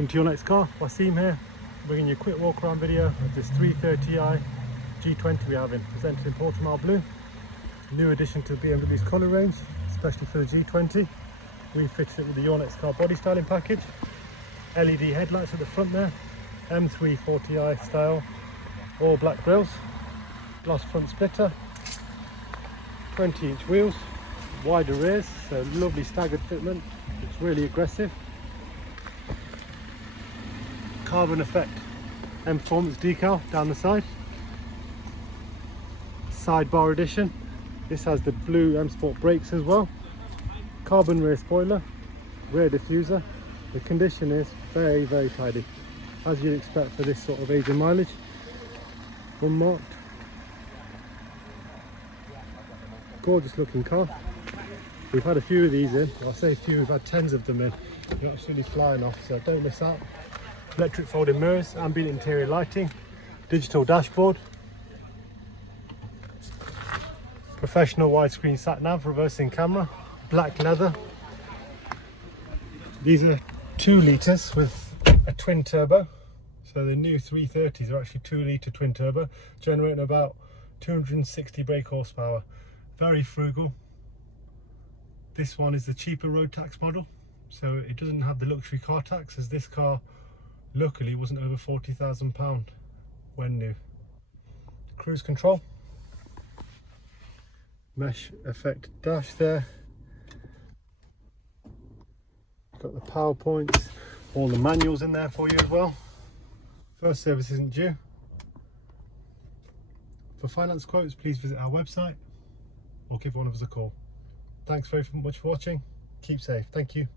Welcome to your next car. Wasim here, bringing you a quick walk around video of this 330i G20 we have in, presented in Portimao Blue. New addition to BMW's colour range, especially for the G20. We fitted it with the Your Next Car body styling package. LED headlights at the front there, M340i style, all black grills, glass front splitter, 20-inch wheels, wider rears, so lovely staggered fitment. It's really aggressive. Carbon effect M Performance decal down the side. Sidebar edition. This has the blue M Sport brakes as well. Carbon rear spoiler, rear diffuser. The condition is very, very tidy, as you'd expect for this sort of age and mileage. Unmarked. Gorgeous looking car. We've had a few of these in. I'll say a few, we've had tens of them in. You're absolutely flying off, so don't miss out. Electric folding mirrors, ambient interior lighting, digital dashboard, professional widescreen sat nav, reversing camera, black leather. These are 2 litres with a twin turbo, so the new 330s are actually 2 litre twin turbo, generating about 260 brake horsepower. Very frugal. This one is the cheaper road tax model, so it doesn't have the luxury car tax, as this car luckily wasn't over £40,000 when new. Cruise control, mesh effect dash there, got the power points, all the manuals in there for you as well. First service isn't due. For finance quotes, please visit our website or give one of us a call. Thanks very much for watching. Keep safe. Thank you.